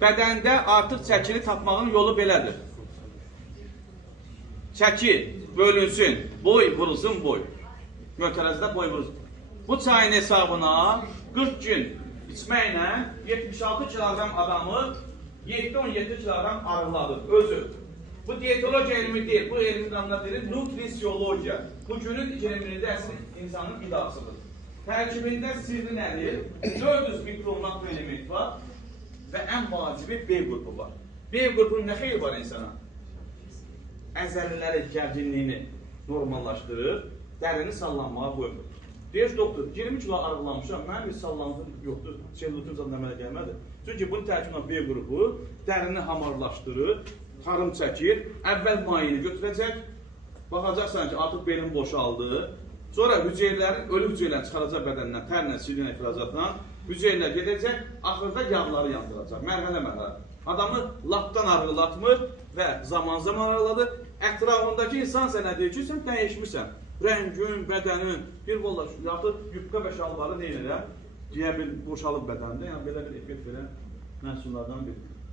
bədəndə artıq çəkini tapmağın yolu belədir. Çəki bölünsün, boy vurulsun boy. Mötərəzdə boy vurulsun. Bu çayın hesabına 40 gün içməklə 76 kilogram adamı 7-17 kilogram arıladır, özü. Bu diyetoloji elmi deyil, bu elmin adına deyilir nutrisiologiya. Bu günün elmində əsl insanın qidasıdır. Tərkibində sirri nədir? 400 mikromat element var və ən vacibi B qrupu var. B qrupunun nə xeyri var insana? Əzəlilərin gərginliyini normallaşdırır, dərini sallanmağa qoymur. Deyir, doktor, 20 kilo arıqlamışam, mənim bir sallantım yoxdur, selülitin zaten əmələ gəlmədi. Çünki bunun tərkibində B qrupu dərini hamarlaşdırır, tarım çəkir, əvvəl mayını götürəcək, baxacaqsan ki, artıq belin boşaldı, sonra hüceyrələrin, ölü hüceyrələrini çıxaracaq bədəndən, tərlə, silinə, ifrazatla, hüceyrələr gedəcək, axırda yağları yandıracaq, mərhələ-mərhələ. Adamı lapdan arıqlatmır və zaman-zaman arıqladır. Ətrafındakı insan sənə deyir ki, sən dəyişmirsən. Rəngün, bədənin, bir valla yaxud yubqa və şalvarı neynirəm? Deyə bir boşalıb bədəndə, yəni belə bir effekt verən məhsullardan biridir.